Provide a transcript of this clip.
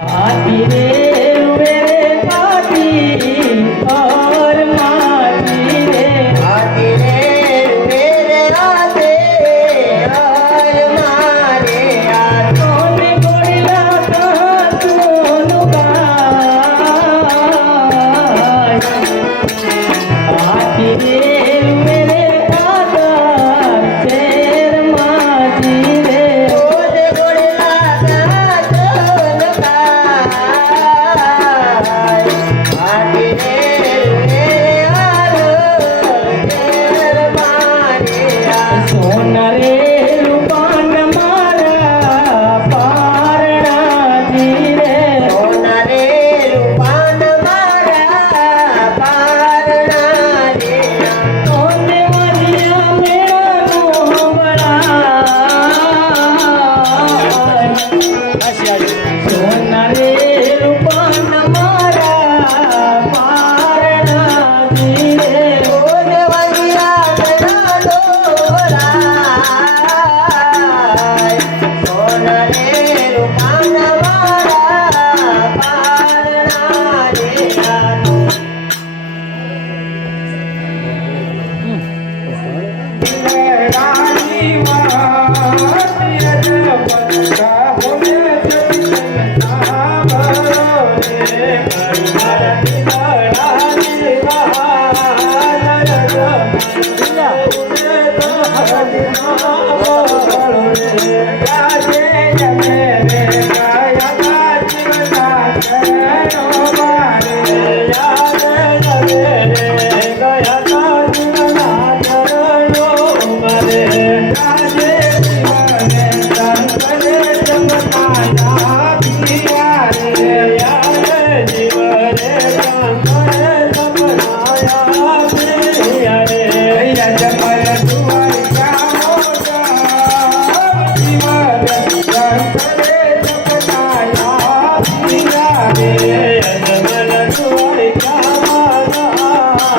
आती रे मेरे पाती और माती रे आती रे मेरे राधे और मारे यार सोने गोड़िया कहाँ सोनू गाय आती रे मेरे दादा शेर माती रे ओले गोड़ला का चोल गाय आती रे मेरे आलो तेर मारे यार सोना रे रूपान मारा पारणा जी रे सोना रे रूपान मारा पारणा रे सोने वालिया मेरा मोहबरा सोना रे रूपान मारा पारणा जी रे ओले वलिया मेरा डोरा सोना रे रूपान मारा पारणा रे Yeah.